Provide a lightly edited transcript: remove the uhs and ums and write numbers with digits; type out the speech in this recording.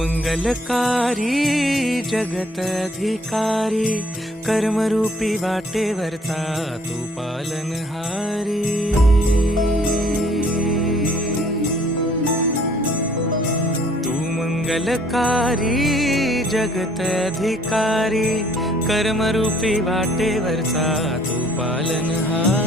मंगलकारी जगत अधिकारी, कर्मरूपी वाटेवरचा तू पालनहारी। तू मंगलकारी जगत अधिकारी, कर्मरूपी वाटेवरचा तू पालनहारी।